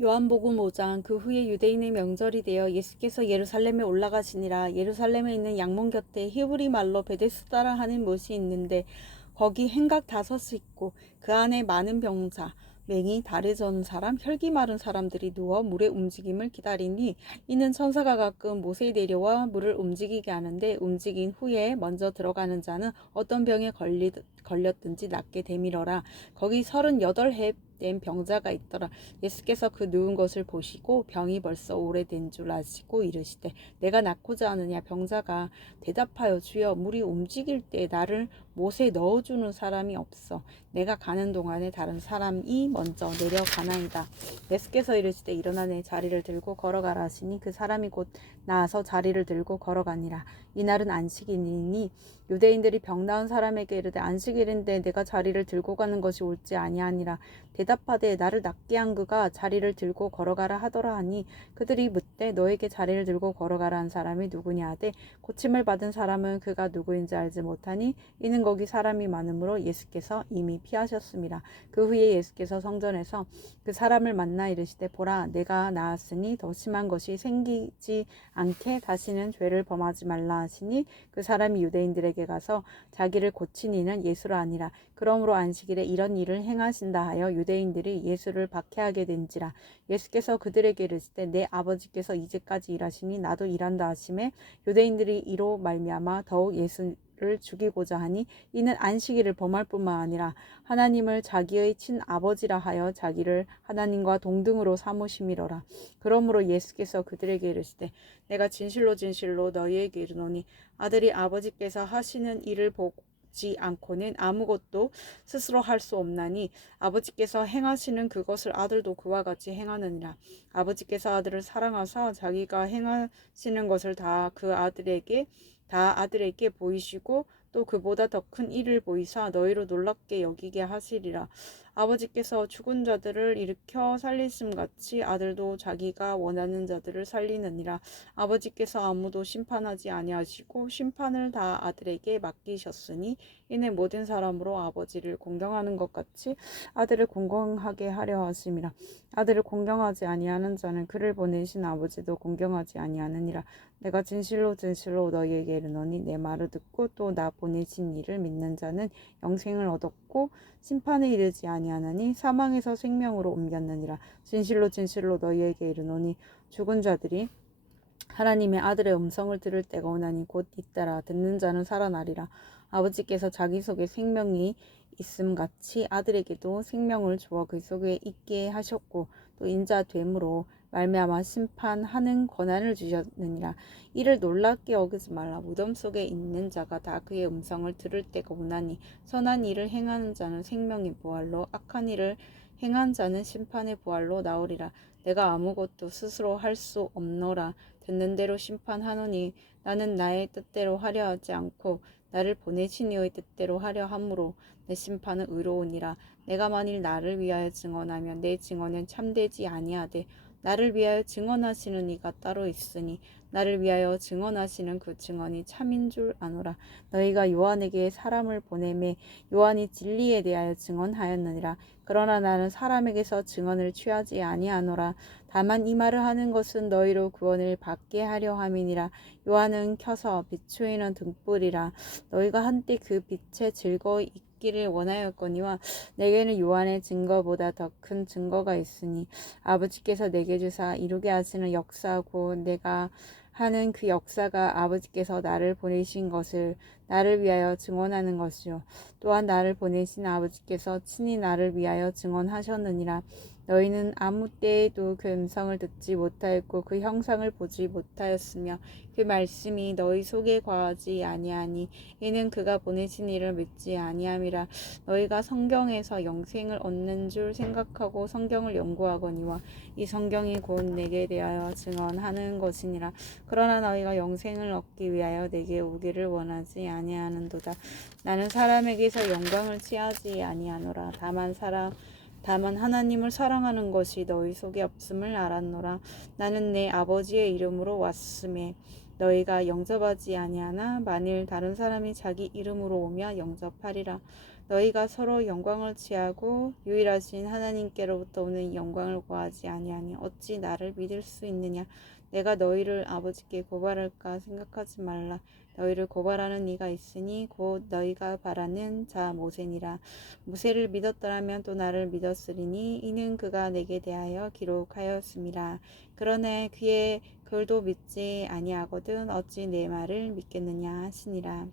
요한복음 5장. 그 후에 유대인의 명절이 되어 예수께서 예루살렘에 올라가시니라. 예루살렘에 있는 양문 곁에 히브리 말로 베데스다라 하는 못이 있는데 거기 행각 5이 있고 그 안에 많은 병자, 맹이, 다리 저는 사람, 혈기 마른 사람들이 누워 물의 움직임을 기다리니 이는 천사가 가끔 못에 내려와 물을 움직이게 하는데 움직인 후에 먼저 들어가는 자는 어떤 병에 걸렸든지 낫게 되밀어라. 거기 38해 된 병자가 있더라. 예수께서 그 누운 것을 보시고 병이 벌써 오래된 줄 아시고 이르시되 내가 낫고자 하느냐. 병자가 대답하여 주여 물이 움직일 때 나를 못에 넣어주는 사람이 없어. 내가 가는 동안에 다른 사람이 먼저 내려가나이다. 예수께서 이르시되 일어나 내 자리를 들고 걸어가라 하시니 그 사람이 곧 나아서 자리를 들고 걸어가니라. 이날은 안식일이니 유대인들이 병 나은 사람에게 이르되 안식일인데 내가 자리를 들고 가는 것이 옳지 아니하니라. 대답하되 나를 낫게 한 그가 자리를 들고 걸어가라 하더라 하니 그들이 묻되 너에게 자리를 들고 걸어가라 한 사람이 누구냐 하되 고침을 받은 사람은 그가 누구인지 알지 못하니 이는 거기 사람이 많으므로 예수께서 이미 피하셨습니다. 그 후에 예수께서 성전에서 그 사람을 만나 이르시되 보라 내가 나았으니 더 심한 것이 생기지 않게 다시는 죄를 범하지 말라 하시니 그 사람이 유대인들에게 가서 자기를 고친 이는 예수라 아니라 그러므로 안식일에 이런 일을 행하신다 하여 유대인들이 예수를 박해하게 된지라. 예수께서 그들에게 이르시되 내 아버지께서 이제까지 일하시니 나도 일한다 하시매 유대인들이 이로 말미암아 더욱 예수를 죽이고자 하니 이는 안식일을 범할 뿐만 아니라 하나님을 자기의 친아버지라 하여 자기를 하나님과 동등으로 삼으심이로라. 그러므로 예수께서 그들에게 이르시되 내가 진실로 진실로 너희에게 이르노니 아들이 아버지께서 하시는 일을 보지 않고는 아무것도 스스로 할 수 없나니 아버지께서 행하시는 그것을 아들도 그와 같이 행하느니라. 아버지께서 아들을 사랑하사 자기가 행하시는 것을 다 아들에게 보이시고 또 그보다 더 큰 일을 보이사 너희로 놀랍게 여기게 하시리라. 아버지께서 죽은 자들을 일으켜 살리심 같이 아들도 자기가 원하는 자들을 살리느니라. 아버지께서 아무도 심판하지 아니하시고 심판을 다 아들에게 맡기셨으니 이는 모든 사람으로 아버지를 공경하는 것 같이 아들을 공경하게 하려 하심이라. 아들을 공경하지 아니하는 자는 그를 보내신 아버지도 공경하지 아니하느니라. 내가 진실로 진실로 너희에게 이르노니 내 말을 듣고 또 나 보내신 이를 믿는 자는 영생을 얻었고 심판에 이르지 아니하나니 사망에서 생명으로 옮겼느니라. 진실로 진실로 너희에게 이르노니 죽은 자들이 하나님의 아들의 음성을 들을 때가 오나니 곧 잇따라 듣는 자는 살아나리라. 아버지께서 자기 속에 생명이 있음 같이 아들에게도 생명을 주어 그 속에 있게 하셨고 또 인자됨으로 말미암아 심판하는 권한을 주셨느니라. 이를 놀랍게 여기지 말라. 무덤 속에 있는 자가 다 그의 음성을 들을 때가 오나니 선한 일을 행하는 자는 생명의 부활로 악한 일을 행한 자는 심판의 부활로 나오리라. 내가 아무것도 스스로 할 수 없노라. 듣는 대로 심판하노니 나는 나의 뜻대로 하려 하지 않고 나를 보내신 이의 뜻대로 하려 함으로 내 심판은 의로우니라. 내가 만일 나를 위하여 증언하면 내 증언은 참되지 아니하되 나를 위하여 증언하시는 이가 따로 있으니 나를 위하여 증언하시는 그 증언이 참인 줄 아노라. 너희가 요한에게 사람을 보내매 요한이 진리에 대하여 증언하였느니라. 그러나 나는 사람에게서 증언을 취하지 아니하노라. 다만 이 말을 하는 것은 너희로 구원을 받게 하려 함이니라. 요한은 켜서 비추이는 등불이라. 너희가 한때 그 빛에 즐거이 있기를 원하였거니와 내게는 요한의 증거보다 더 큰 증거가 있으니 아버지께서 내게 주사 이루게 하시는 역사고 내가 하는 그 역사가 아버지께서 나를 보내신 것을 나를 위하여 증언하는 것이요 또한 나를 보내신 아버지께서 친히 나를 위하여 증언하셨느니라. 너희는 아무 때에도 그 음성을 듣지 못하였고 그 형상을 보지 못하였으며 그 말씀이 너희 속에 거하지 아니하니 이는 그가 보내신 이를 믿지 아니함이라. 너희가 성경에서 영생을 얻는 줄 생각하고 성경을 연구하거니와 이 성경이 곧 내게 대하여 증언하는 것이니라. 그러나 너희가 영생을 얻기 위하여 내게 오기를 원하지 아니하는도다. 나는 사람에게서 영광을 취하지 아니하노라. 다만 하나님을 사랑하는 것이 너희 속에 없음을 알았노라. 나는 내 아버지의 이름으로 왔음에 너희가 영접하지 아니하나 만일 다른 사람이 자기 이름으로 오면 영접하리라. 너희가 서로 영광을 취하고 유일하신 하나님께로부터 오는 영광을 구하지 아니하니 어찌 나를 믿을 수 있느냐. 내가 너희를 아버지께 고발할까 생각하지 말라. 너희를 고발하는 이가 있으니 곧 너희가 바라는 자 모세니라. 모세를 믿었더라면 또 나를 믿었으리니 이는 그가 내게 대하여 기록하였음이라. 그러나 그의 글도 믿지 아니하거든 어찌 내 말을 믿겠느냐 하시니라.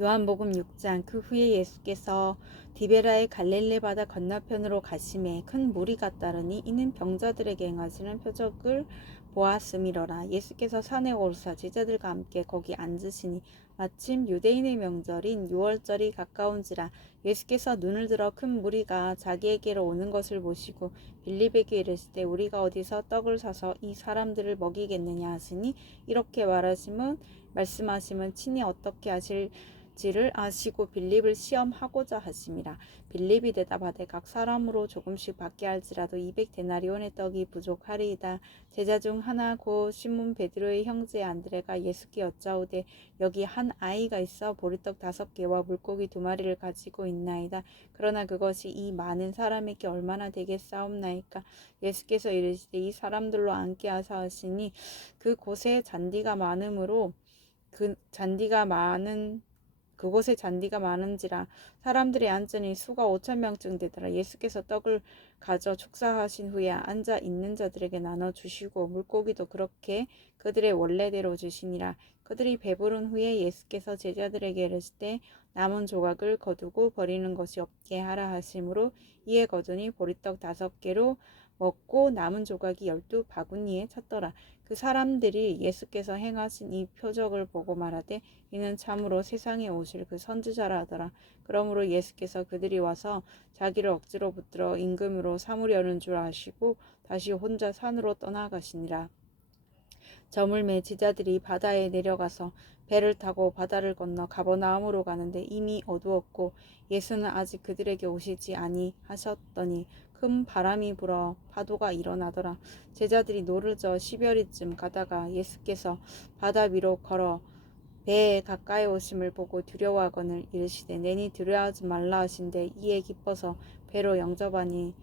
요한복음 6장. 그 후에 예수께서 디베라의 갈릴리 바다 건너편으로 가심에 큰 무리가 따르니 이는 병자들에게 행하시는 표적을 보았음이로라. 예수께서 산에 오르사 제자들과 함께 거기 앉으시니 마침 유대인의 명절인 유월절이 가까운지라. 예수께서 눈을 들어 큰 무리가 자기에게로 오는 것을 보시고 빌립에게 이르시되 우리가 어디서 떡을 사서 이 사람들을 먹이겠느냐 하시니 이렇게 말씀하심은 친히 어떻게 하실지를 아시고 빌립을 시험하고자 하심이라. 빌립이 대답하되 각 사람으로 조금씩 받게 할지라도 200데나리온의 떡이 부족하리이다. 제자 중 하나 곧 시몬 베드로의 형제 안드레가 예수께 여짜오되 여기 한 아이가 있어 보리떡 5개와 물고기 2마리를 가지고 있나이다. 그러나 그것이 이 많은 사람에게 얼마나 되겠사옵나이까. 예수께서 이르시되 이 사람들로 앉게 하사 하시니 그곳에 잔디가 많으므로 그곳에 잔디가 많은지라 사람들이 앉으니 수가 5,000명쯤 되더라. 예수께서 떡을 가져 축사하신 후에 앉아 있는 자들에게 나눠 주시고 물고기도 그렇게 그들의 원래대로 주시니라. 그들이 배부른 후에 예수께서 제자들에게 이르시되 남은 조각을 거두고 버리는 것이 없게 하라 하심으로 이에 거두니 보리떡 5개로 먹고 남은 조각이 12바구니에 찼더라. 그 사람들이 예수께서 행하신 이 표적을 보고 말하되 이는 참으로 세상에 오실 그 선지자라 하더라. 그러므로 예수께서 그들이 와서 자기를 억지로 붙들어 임금으로 삼으려는 줄 아시고 다시 혼자 산으로 떠나가시니라. 저물매 제자들이 바다에 내려가서 배를 타고 바다를 건너 가버나움으로 가는데 이미 어두웠고 예수는 아직 그들에게 오시지 아니하셨더니 큰 바람이 불어 파도가 일어나더라. 제자들이 노르저 10여리쯤 가다가 예수께서 바다 위로 걸어 배에 가까이 오심을 보고 두려워하거늘 이르시되 내니 두려워하지 말라 하신데 이에 기뻐서 배로 영접하니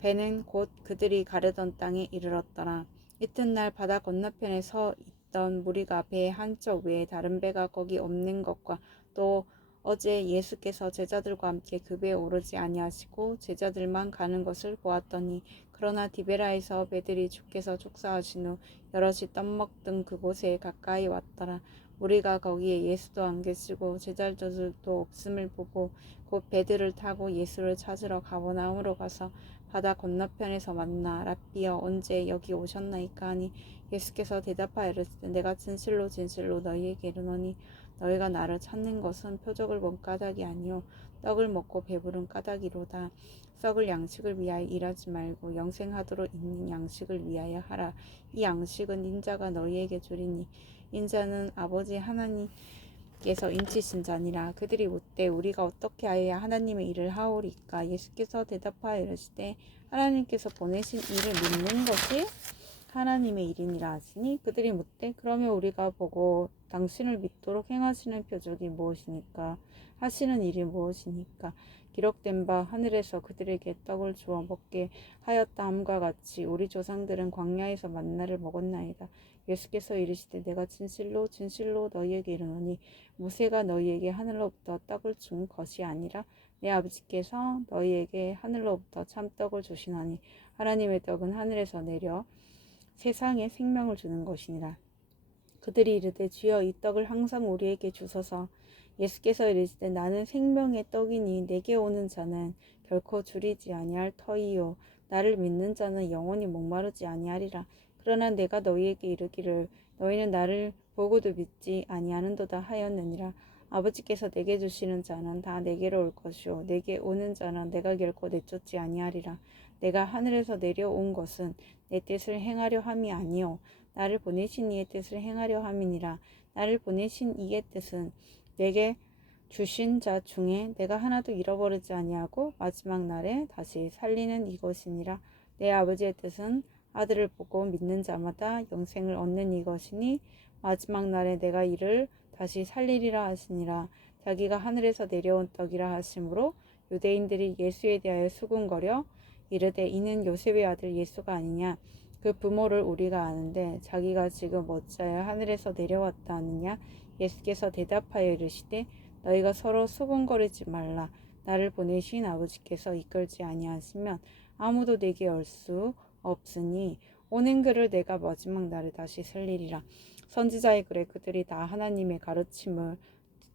배는 곧 그들이 가려던 땅에 이르렀더라. 이튿날 바다 건너편에 서 있던 무리가 배 한쪽 외에 다른 배가 거기 없는 것과 또 어제 예수께서 제자들과 함께 그 배에 오르지 아니하시고 제자들만 가는 것을 보았더니 그러나 디베라에서 배들이 주께서 축사하신 후 여럿이 떡 먹던 그곳에 가까이 왔더라. 무리가 거기에 예수도 안 계시고 제자들도 없음을 보고 곧 배들을 타고 예수를 찾으러 가버나움으로 가서 바다 건너편에서 만나 랍비여 언제 여기 오셨나이까 하니 예수께서 대답하여 이르시되 내가 진실로 진실로 너희에게 이르노니 너희가 나를 찾는 것은 표적을 본 까닭이 아니요 떡을 먹고 배부른 까닭이로다. 썩을 양식을 위하여 일하지 말고 영생하도록 있는 양식을 위하여 하라. 이 양식은 인자가 너희에게 주리니 인자는 아버지 하나님께서 인치신 자니라. 그들이 묻되 우리가 어떻게 하여야 하나님의 일을 하오리까. 예수께서 대답하여 이르시되 하나님께서 보내신 일을 믿는 것이 하나님의 일이니라 하시니 그들이 묻되 그러면 우리가 보고 당신을 믿도록 행하시는 표적이 무엇이니까 하시는 일이 무엇이니까. 기록된 바 하늘에서 그들에게 떡을 주어 먹게 하였다 함과 같이 우리 조상들은 광야에서 만나를 먹었나이다. 예수께서 이르시되 내가 진실로 진실로 너희에게 이르노니 모세가 너희에게 하늘로부터 떡을 준 것이 아니라 내 아버지께서 너희에게 하늘로부터 참떡을 주시나니 하나님의 떡은 하늘에서 내려 세상에 생명을 주는 것이니라. 그들이 이르되 주여 이 떡을 항상 우리에게 주소서. 예수께서 이르시되 나는 생명의 떡이니 내게 오는 자는 결코 줄이지 아니할 터이요 나를 믿는 자는 영원히 목마르지 아니하리라. 그러나 내가 너희에게 이르기를 너희는 나를 보고도 믿지 아니하는도다 하였느니라. 아버지께서 내게 주시는 자는 다 내게로 올 것이요 내게 오는 자는 내가 결코 내쫓지 아니하리라. 내가 하늘에서 내려온 것은 내 뜻을 행하려 함이 아니요 나를 보내신 이의 뜻을 행하려 함이니라. 나를 보내신 이의 뜻은 내게 주신 자 중에 내가 하나도 잃어버리지 아니하고 마지막 날에 다시 살리는 이것이니라. 내 아버지의 뜻은 아들을 보고 믿는 자마다 영생을 얻는 이것이니 마지막 날에 내가 이를 다시 살리리라 하시니라. 자기가 하늘에서 내려온 떡이라 하심으로 유대인들이 예수에 대하여 수군거려 이르되 이는 요셉의 아들 예수가 아니냐. 그 부모를 우리가 아는데 자기가 지금 어찌하여 하늘에서 내려왔다 하느냐. 예수께서 대답하여 이르시되 너희가 서로 수군거리지 말라. 나를 보내신 아버지께서 이끌지 아니하시면 아무도 내게 올 수 없으니 오는 그를 내가 마지막 날에 다시 살리리라. 선지자의 글에 그들이 다 하나님의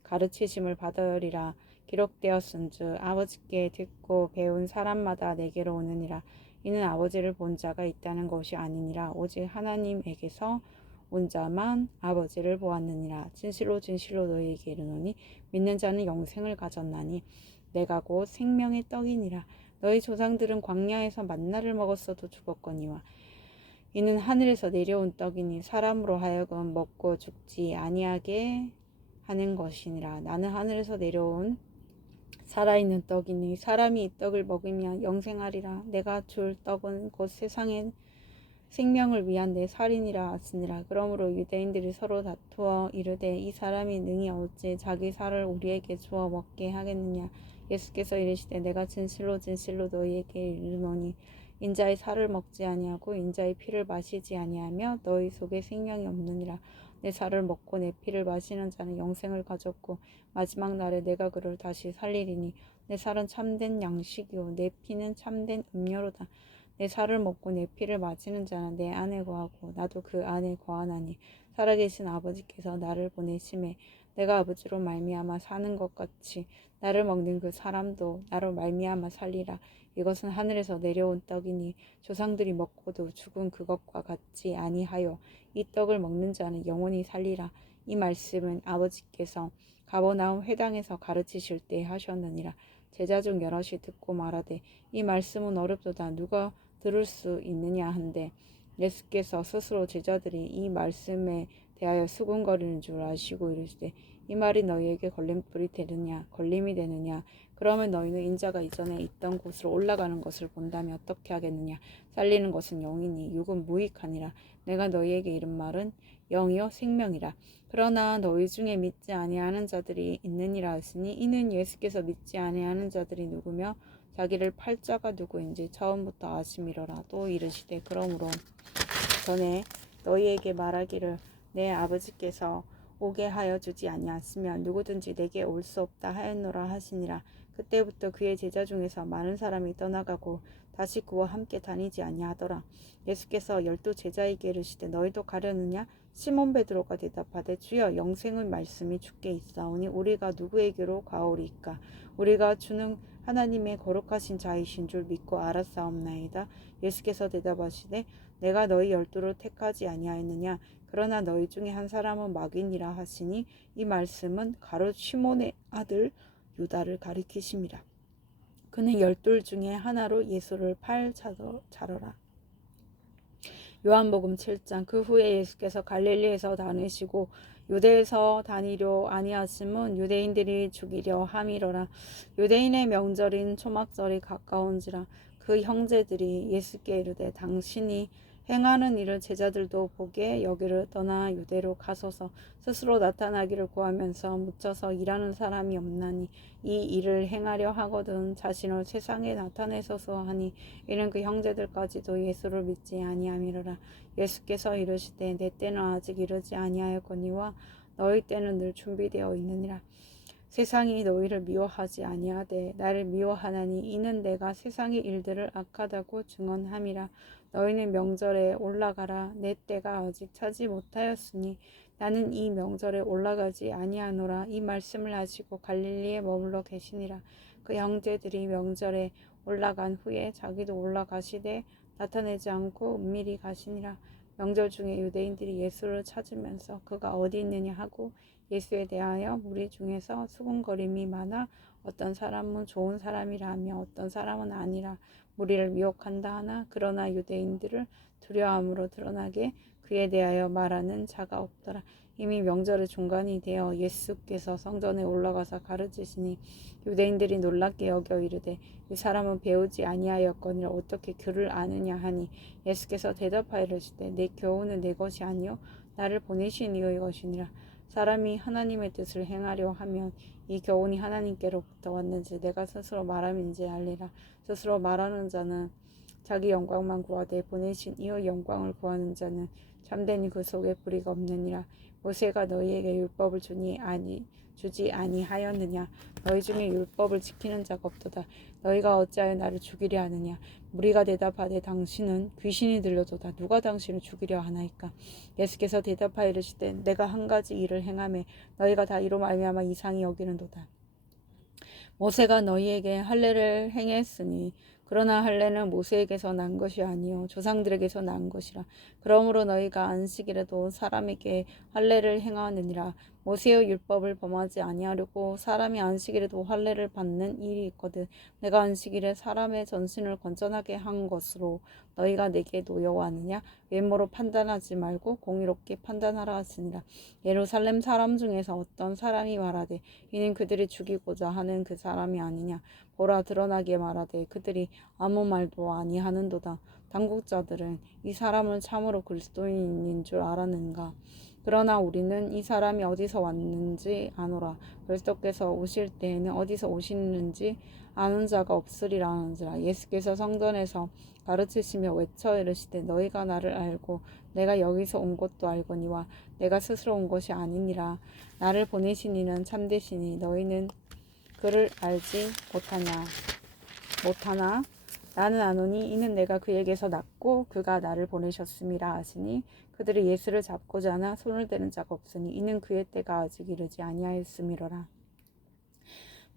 가르치심을 받으리라 기록되었은즉 아버지께 듣고 배운 사람마다 내게로 오느니라. 이는 아버지를 본 자가 있다는 것이 아니니라 오직 하나님에게서 온 자만 아버지를 보았느니라. 진실로 진실로 너희에게 이르노니 믿는 자는 영생을 가졌나니 내가 곧 생명의 떡이니라. 너희 조상들은 광야에서 만나를 먹었어도 죽었거니와 이는 하늘에서 내려온 떡이니 사람으로 하여금 먹고 죽지 아니하게 하는 것이니라. 나는 하늘에서 내려온 살아있는 떡이니 사람이 이 떡을 먹으면 영생하리라. 내가 줄 떡은 곧 세상의 생명을 위한 내 살이니라 하시니라. 그러므로 유대인들이 서로 다투어 이르되 이 사람이 능히 어찌 자기 살을 우리에게 주어 먹게 하겠느냐. 예수께서 이르시되 내가 진실로 진실로 너희에게 이르노니 인자의 살을 먹지 아니하고 인자의 피를 마시지 아니하며 너희 속에 생명이 없느니라. 내 살을 먹고 내 피를 마시는 자는 영생을 가졌고 마지막 날에 내가 그를 다시 살리리니 내 살은 참된 양식이요 내 피는 참된 음료로다. 내 살을 먹고 내 피를 마시는 자는 내 안에 거하고 나도 그 안에 거하나니 살아계신 아버지께서 나를 보내심에 내가 아버지로 말미암아 사는 것 같이 나를 먹는 그 사람도 나로 말미암아 살리라. 이것은 하늘에서 내려온 떡이니 조상들이 먹고도 죽은 그것과 같지 아니하여 이 떡을 먹는 자는 영원히 살리라. 이 말씀은 아버지께서 가버나움 회당에서 가르치실 때 하셨느니라. 제자 중 여럿이 듣고 말하되 이 말씀은 어렵도다 누가 들을 수 있느냐 한데 예수께서 스스로 제자들이 이 말씀에 대하여 수군거리는 줄 아시고 이르시되 이 말이 너희에게 걸림돌이 되느냐 걸림이 되느냐. 그러면 너희는 인자가 이전에 있던 곳으로 올라가는 것을 본다면 어떻게 하겠느냐. 살리는 것은 영이니 육은 무익하니라. 내가 너희에게 이른 말은 영이요 생명이라. 그러나 너희 중에 믿지 아니하는 자들이 있느니라 하시니 이는 예수께서 믿지 아니하는 자들이 누구며 자기를 팔 자가 누구인지 처음부터 아심이로라. 또 이르시되 그러므로 전에 너희에게 말하기를 내 아버지께서 오게 하여 주지 아니하시면 누구든지 내게 올 수 없다 하였노라 하시니라. 그때부터 그의 제자 중에서 많은 사람이 떠나가고 다시 그와 함께 다니지 아니하더라. 예수께서 12 제자에게 이르시되 너희도 가려느냐. 시몬 베드로가 대답하되 주여 영생의 말씀이 주께 있사오니 우리가 누구에게로 가오리이까. 우리가 주는 하나님의 거룩하신 자이신 줄 믿고 알았사옵나이다. 예수께서 대답하시되 내가 너희 12를 택하지 아니하였느냐. 그러나 너희 중에 한 사람은 마귀니라 하시니 이 말씀은 가롯 시몬의 아들 유다를 가리키심이라. 그는 12 중에 하나로 예수를 팔 자더라. 요한복음 7장. 그 후에 예수께서 갈릴리에서 다니시고 유대에서 다니려 아니하심은 유대인들이 죽이려 함이로라. 유대인의 명절인 초막절이 가까운지라. 그 형제들이 예수께 이르되 당신이 행하는 일을 제자들도 보게 여기를 떠나 유대로 가소서. 스스로 나타나기를 구하면서 묻혀서 일하는 사람이 없나니 이 일을 행하려 하거든 자신을 세상에 나타내소서 하니 이는 그 형제들까지도 예수를 믿지 아니함이로라. 예수께서 이르시되 내 때는 아직 이르지 아니하였거니와 너희 때는 늘 준비되어 있느니라. 세상이 너희를 미워하지 아니하되 나를 미워하나니 이는 내가 세상의 일들을 악하다고 증언함이라. 너희는 명절에 올라가라. 내 때가 아직 차지 못하였으니 나는 이 명절에 올라가지 아니하노라. 이 말씀을 하시고 갈릴리에 머물러 계시니라. 그 형제들이 명절에 올라간 후에 자기도 올라가시되 나타내지 않고 은밀히 가시니라. 명절 중에 유대인들이 예수를 찾으면서 그가 어디 있느냐 하고 예수에 대하여 무리 중에서 수군거림이 많아 어떤 사람은 좋은 사람이라 하며 어떤 사람은 아니라 무리를 미혹한다 하나 그러나 유대인들을 두려움으로 드러나게 그에 대하여 말하는 자가 없더라. 이미 명절의 중간이 되어 예수께서 성전에 올라가서 가르치시니 유대인들이 놀랍게 여겨 이르되 이 사람은 배우지 아니하였거니와 어떻게 그를 아느냐 하니 예수께서 대답하여 이르시되 내 교훈은 내 것이 아니요 나를 보내신 이의 것이니라. 사람이 하나님의 뜻을 행하려 하면 이 교훈이 하나님께로부터 왔는지 내가 스스로 말함인지 알리라. 스스로 말하는 자는 자기 영광만 구하되 보내신 이의 영광을 구하는 자는 참되니 그 속에 불의가 없느니라. 모세가 너희에게 율법을 주지 아니하였느냐? 너희 중에 율법을 지키는 자가 없도다. 너희가 어찌하여 나를 죽이려 하느냐? 무리가 대답하되 당신은 귀신이 들려도다. 누가 당신을 죽이려 하나이까? 예수께서 대답하여 이르시되 내가 한 가지 일을 행하매 너희가 다 이로 말미암아 이상히 여기는도다. 모세가 너희에게 할례를 행했으니 그러나 할례는 모세에게서 난 것이 아니요 조상들에게서 난 것이라. 그러므로 너희가 안식일에도 사람에게 할례를 행하느니라. 모세의 율법을 범하지 아니하려고 사람이 안식일에도 할례를 받는 일이 있거든. 내가 안식일에 사람의 전신을 건전하게 한 것으로 너희가 내게 노여워하느냐? 외모로 판단하지 말고 공의롭게 판단하라 하시니라. 예루살렘 사람 중에서 어떤 사람이 말하되 이는 그들이 죽이고자 하는 그 사람이 아니냐? 보라 드러나게 말하되 그들이 아무 말도 아니하는도다. 당국자들은 이 사람은 참으로 그리스도인인 줄 알았는가? 그러나 우리는 이 사람이 어디서 왔는지 아노라. 그리스도께서 오실 때에는 어디서 오시는지 아는 자가 없으리라 하는지라. 예수께서 성전에서 가르치시며 외쳐 이르시되 너희가 나를 알고 내가 여기서 온 것도 알거니와 내가 스스로 온 것이 아니니라. 나를 보내신 이는 참되시니 너희는 그를 알지 못하나 나는 아노니 이는 내가 그에게서 났고 그가 나를 보내셨음이라 하시니 그들이 예수를 잡고자 하나 손을 대는 자가 없으니 이는 그의 때가 아직 이르지 아니하였음이로라.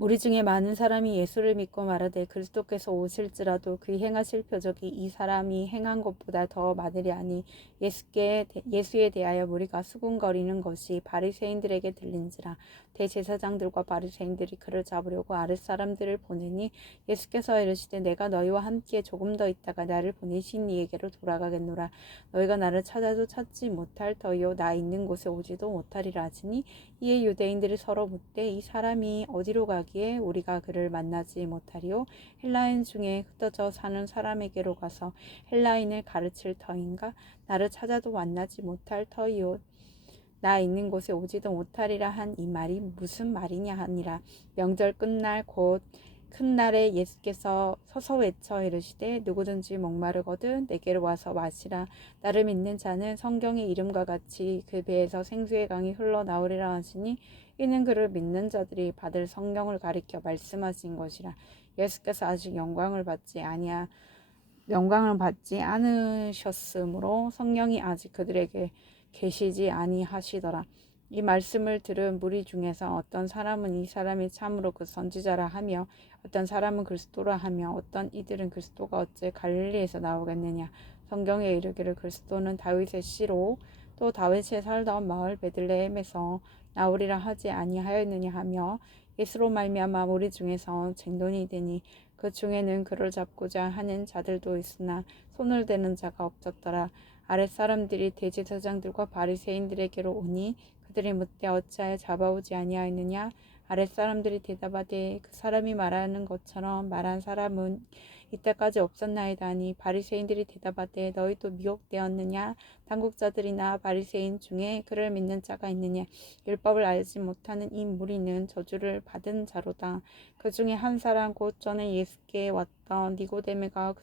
무리 중에 많은 사람이 예수를 믿고 말하되 그리스도께서 오실지라도 그 행하실 표적이 이 사람이 행한 것보다 더 많으리 하니 예수에 대하여 무리가 수군거리는 것이 바리새인들에게 들린지라. 대제사장들과 바리새인들이 그를 잡으려고 아랫사람들을 보내니 예수께서 이르시되 내가 너희와 함께 조금 더 있다가 나를 보내신 이에게로 돌아가겠노라. 너희가 나를 찾아도 찾지 못할 터이요 나 있는 곳에 오지도 못하리라 하시니 이에 유대인들이 서로 묻되 이 사람이 어디로 가기에 우리가 그를 만나지 못하리요? 헬라인 중에 흩어져 사는 사람에게로 가서 헬라인을 가르칠 터인가? 나를 찾아도 만나지 못할 터이요 나 있는 곳에 오지도 못하리라 한 이 말이 무슨 말이냐 하니라. 명절 끝날 곧 큰 날에 예수께서 서서 외쳐 이르시되 누구든지 목마르거든 내게로 와서 마시라. 나를 믿는 자는 성경의 이름과 같이 그 배에서 생수의 강이 흘러나오리라 하시니 이는 그를 믿는 자들이 받을 성령을 가리켜 말씀하신 것이라. 예수께서 아직 영광을 받지 않으셨으므로 성령이 아직 그들에게 계시지 아니하시더라. 이 말씀을 들은 무리 중에서 어떤 사람은 이 사람이 참으로 그 선지자라 하며 어떤 사람은 그리스도라 하며 어떤 이들은 그리스도가 어째 갈릴리에서 나오겠느냐. 성경에 이르기를 그리스도는 다윗의 씨로 또 다윗이 살던 마을 베들레헴에서 나오리라 하지 아니하였느냐 하며 예수로 말미암아 무리 중에서 쟁론이 되니 그 중에는 그를 잡고자 하는 자들도 있으나 손을 대는 자가 없었더라. 아랫사람들이 대제사장들과 바리새인들에게로 오니 그들이 묻되 어찌하여 잡아오지 아니하였느냐? 아랫사람들이 대답하되 그 사람이 말하는 것처럼 말한 사람은 이때까지 없었나이다 하니 바리새인들이 대답하되 너희도 미혹되었느냐? 당국자들이나 바리새인 중에 그를 믿는 자가 있느냐? 율법을 알지 못하는 이 무리는 저주를 받은 자로다. 그 중에 한 사람 곧 전에 예수께 왔던 니고데모가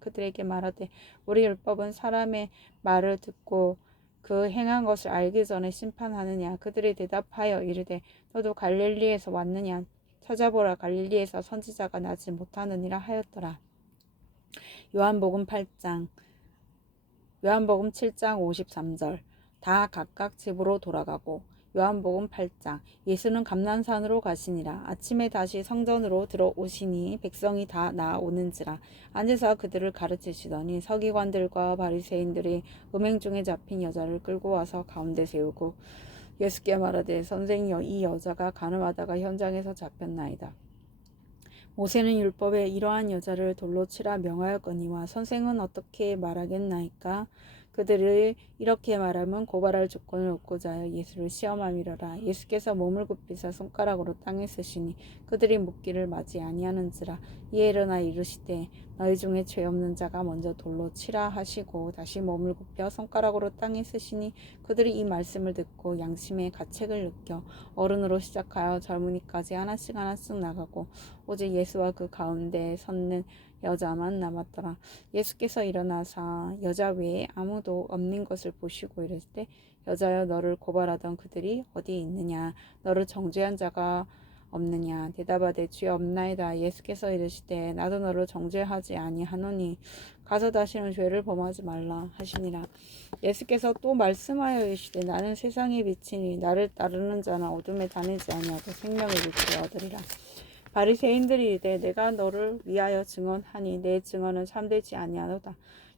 그들에게 말하되 우리 율법은 사람의 말을 듣고 그 행한 것을 알기 전에 심판하느냐. 그들이 대답하여 이르되 너도 갈릴리에서 왔느냐. 찾아보라 갈릴리에서 선지자가 나지 못하느니라 하였더라. 요한복음 7장 53절 다 각각 집으로 돌아가고 요한복음 8장 예수는 감난산으로 가시니라. 아침에 다시 성전으로 들어오시니 백성이 다 나오는지라. 앉으사 그들을 가르치시더니 서기관들과 바리새인들이 음행 중에 잡힌 여자를 끌고 와서 가운데 세우고 예수께 말하되 선생이여 이 여자가 간음하다가 현장에서 잡혔나이다. 모세는 율법에 이러한 여자를 돌로 치라 명하였거니와 선생은 어떻게 말하겠나이까? 그들이 이렇게 말하면 고발할 조건을 얻고자 하여 예수를 시험함이로라. 예수께서 몸을 굽히사 손가락으로 땅에 쓰시니 그들이 묻기를 맞이 아니하는지라. 이에 일어나 이르시되 너희 중에 죄 없는 자가 먼저 돌로 치라 하시고 다시 몸을 굽혀 손가락으로 땅에 쓰시니 그들이 이 말씀을 듣고 양심의 가책을 느껴 어른으로 시작하여 젊은이까지 하나씩 나가고 오직 예수와 그 가운데 섰는 여자만 남았더라. 예수께서 일어나사 여자 외에 아무도 없는 것을 보시고 이르시되 여자여 너를 고발하던 그들이 어디 있느냐 너를 정죄한 자가 없느냐 대답하되 주여 없나이다. 예수께서 이르시되 나도 너를 정죄하지 아니하노니 가서 다시는 죄를 범하지 말라 하시니라. 예수께서 또 말씀하여 이르시되 나는 세상의 빛이니 나를 따르는 자는 어둠에 다니지 아니하고 생명의 빛을 얻으리라. 바리새인들이 이르되 내가 너를 위하여 증언하니 내 증언은 참되지 아니하도다.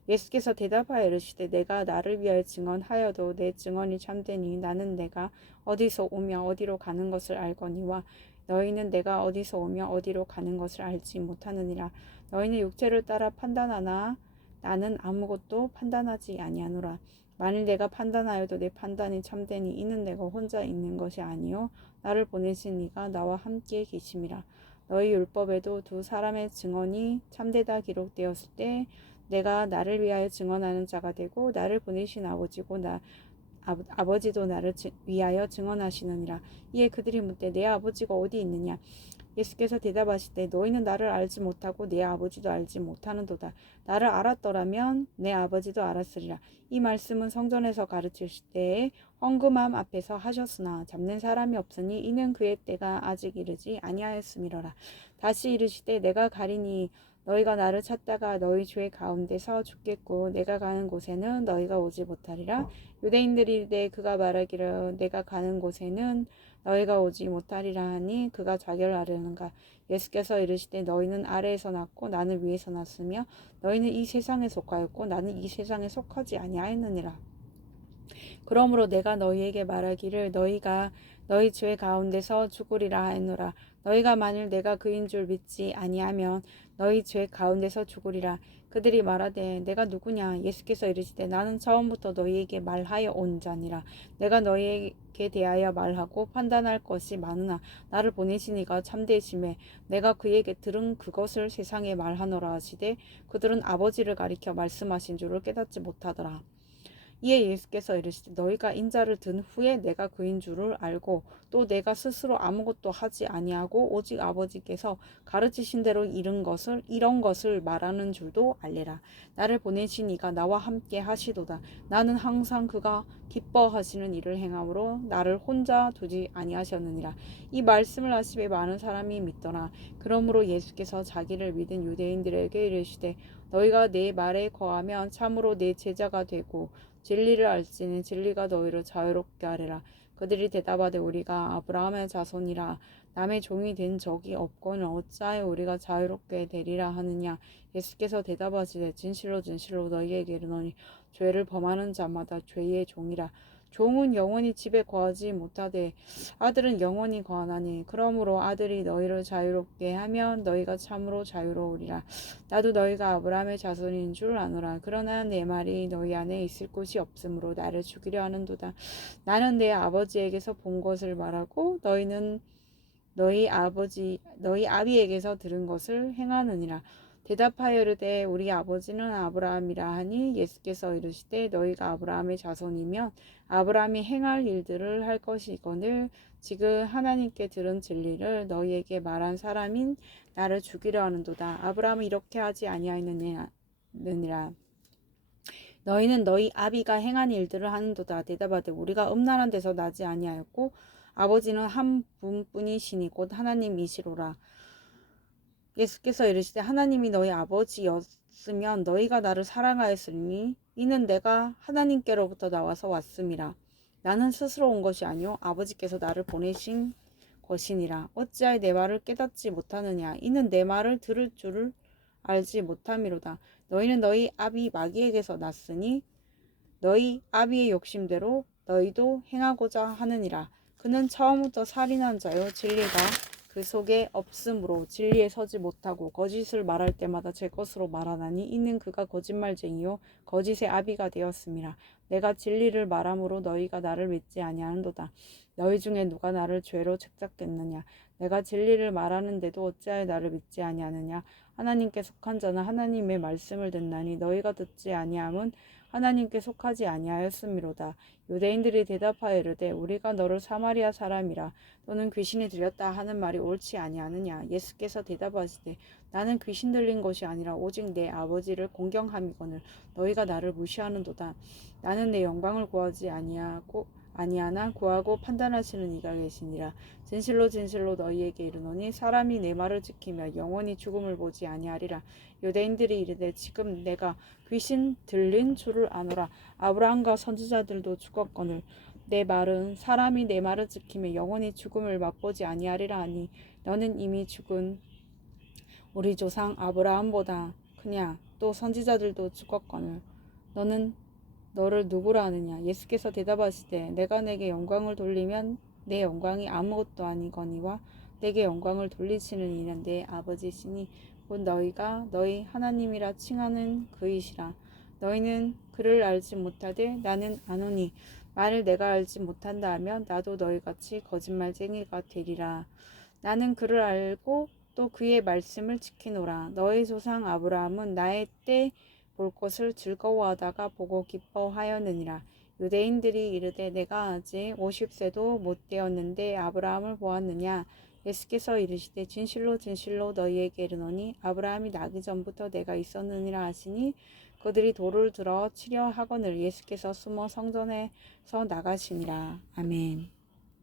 예수께서 대답하여 이르시되 내가 나를 위하여 증언하여도 내 증언이 참되니 나는 내가 어디서 오며 어디로 가는 것을 알거니와 너희는 내가 어디서 오며 어디로 가는 것을 알지 못하느니라. 너희는 육체를 따라 판단하나 나는 아무것도 판단하지 아니하노라. 만일 내가 판단하여도 내 판단이 참되니 이는 내가 혼자 있는 것이 아니요 나를 보내신 이가 나와 함께 계심이라. 너희 율법에도 두 사람의 증언이 참되다 기록되었을 때 내가 나를 위하여 증언하는 자가 되고 나를 보내신 아버지고 아버지도 나를 위하여 증언하시느니라. 이에 그들이 묻되 내 아버지가 어디 있느냐. 예수께서 대답하시되 너희는 나를 알지 못하고 내 아버지도 알지 못하는도다. 나를 알았더라면 내 아버지도 알았으리라. 이 말씀은 성전에서 가르치실 때에 헌금함 앞에서 하셨으나 잡는 사람이 없으니 이는 그의 때가 아직 이르지 아니하였음이로라. 다시 이르시되 내가 가리니 너희가 나를 찾다가 너희 죄 가운데서 죽겠고 내가 가는 곳에는 너희가 오지 못하리라. 유대인들이 이르되 그가 말하기를 내가 가는 곳에는 너희가 오지 못하리라 하니 그가 자결하려는가. 예수께서 이르시되 너희는 아래에서 났고 나는 위에서 났으며 너희는 이 세상에 속하였고 나는 이 세상에 속하지 아니하였느니라. 그러므로 내가 너희에게 말하기를 너희가 너희 죄 가운데서 죽으리라 하노라. 너희가 만일 내가 그인 줄 믿지 아니하면 너희 죄 가운데서 죽으리라. 그들이 말하되 내가 누구냐. 예수께서 이르시되 나는 처음부터 너희에게 말하여 온 자니라. 내가 너희에게 대하여 말하고 판단할 것이 많으나 나를 보내신 이가 참되심에 내가 그에게 들은 그것을 세상에 말하노라 하시되 그들은 아버지를 가리켜 말씀하신 줄을 깨닫지 못하더라. 이에 예수께서 이르시되 너희가 인자를 든 후에 내가 그인 줄을 알고 또 내가 스스로 아무것도 하지 아니하고 오직 아버지께서 가르치신 대로 이런 것을 말하는 줄도 알리라. 나를 보내신 이가 나와 함께 하시도다. 나는 항상 그가 기뻐하시는 일을 행함으로 나를 혼자 두지 아니하셨느니라. 이 말씀을 하시매 많은 사람이 믿더라. 그러므로 예수께서 자기를 믿은 유대인들에게 이르시되 너희가 내 말에 거하면 참으로 내 제자가 되고 진리를 알지니 진리가 너희를 자유롭게 하리라. 그들이 대답하되 우리가 아브라함의 자손이라 남의 종이 된 적이 없거늘 어찌하여 우리가 자유롭게 되리라 하느냐. 예수께서 대답하시되 진실로 진실로 너희에게 이르노니 죄를 범하는 자마다 죄의 종이라. 종은 영원히 집에 거하지 못하되 아들은 영원히 거하나니 그러므로 아들이 너희를 자유롭게 하면 너희가 참으로 자유로우리라. 나도 너희가 아브라함의 자손인 줄 아노라. 그러나 내 말이 너희 안에 있을 곳이 없으므로 나를 죽이려 하는도다. 나는 내 아버지에게서 본 것을 말하고 너희는 너희 아비에게서 들은 것을 행하느니라. 대답하여 이르되 우리 아버지는 아브라함이라 하니 예수께서 이르시되 너희가 아브라함의 자손이면 아브라함이 행할 일들을 할 것이거늘 지금 하나님께 들은 진리를 너희에게 말한 사람인 나를 죽이려 하는도다. 아브라함은 이렇게 하지 아니하였느니라. 너희는 너희 아비가 행한 일들을 하는도다. 대답하되 우리가 음란한 데서 나지 아니하였고 아버지는 한 분뿐이시니 곧 하나님이시로라. 예수께서 이르시되 하나님이 너희 아버지였으면 너희가 나를 사랑하였으니 이는 내가 하나님께로부터 나와서 왔음이라. 나는 스스로 온 것이 아니요 아버지께서 나를 보내신 것이니라. 어찌하여 내 말을 깨닫지 못하느냐. 이는 내 말을 들을 줄을 알지 못함이로다. 너희는 너희 아비 마귀에게서 났으니 너희 아비의 욕심대로 너희도 행하고자 하느니라. 그는 처음부터 살인한 자요 진리가 그 속에 없으므로 진리에 서지 못하고 거짓을 말할 때마다 제 것으로 말하나니 이는 그가 거짓말쟁이요 거짓의 아비가 되었음이라. 내가 진리를 말함으로 너희가 나를 믿지 아니하는도다. 너희 중에 누가 나를 죄로 책잡겠느냐. 내가 진리를 말하는데도 어찌하여 나를 믿지 아니하느냐. 하나님께 속한 자는 하나님의 말씀을 듣나니 너희가 듣지 아니함은 하나님께 속하지 아니하였음이로다. 유대인들이 대답하여 이르되 우리가 너를 사마리아 사람이라 너는 귀신이 들렸다 하는 말이 옳지 아니하느냐. 예수께서 대답하시되 나는 귀신 들린 것이 아니라 오직 내 아버지를 공경함이거늘 너희가 나를 무시하는도다. 나는 내 영광을 구하지 아니하나 구하고 판단하시는 이가 계시니라. 진실로 진실로 너희에게 이르노니 사람이 내 말을 지키며 영원히 죽음을 보지 아니하리라. 유대인들이 이르되 지금 내가 귀신 들린 줄을 아노라. 아브라함과 선지자들도 죽었거늘 내 말은 사람이 내 말을 지키며 영원히 죽음을 맛보지 아니하리라 하니 너는 이미 죽은 우리 조상 아브라함보다 크냐. 또 선지자들도 죽었거늘 너는 너를 누구라 하느냐. 예수께서 대답하시되 내가 내게 영광을 돌리면 내 영광이 아무것도 아니거니와 내게 영광을 돌리시는 이는 내 아버지시니 곧 너희가 너희 하나님이라 칭하는 그이시라. 너희는 그를 알지 못하되 나는 아노니 만일 내가 알지 못한다 하면 나도 너희같이 거짓말쟁이가 되리라. 나는 그를 알고 또 그의 말씀을 지키노라. 너희 조상 아브라함은 나의 때 볼 것을 즐거워하다가 보고 기뻐하였느니라. 유대인들이 이르되 내가 아직 50세도 못 되었는데 아브라함을 보았느냐. 예수께서 이르시되 진실로 진실로 너희에게 이르노니 아브라함이 나기 전부터 내가 있었느니라 하시니 그들이 돌을 들어 치려 하거늘 예수께서 숨어 성전에서 나가시니라. 아멘.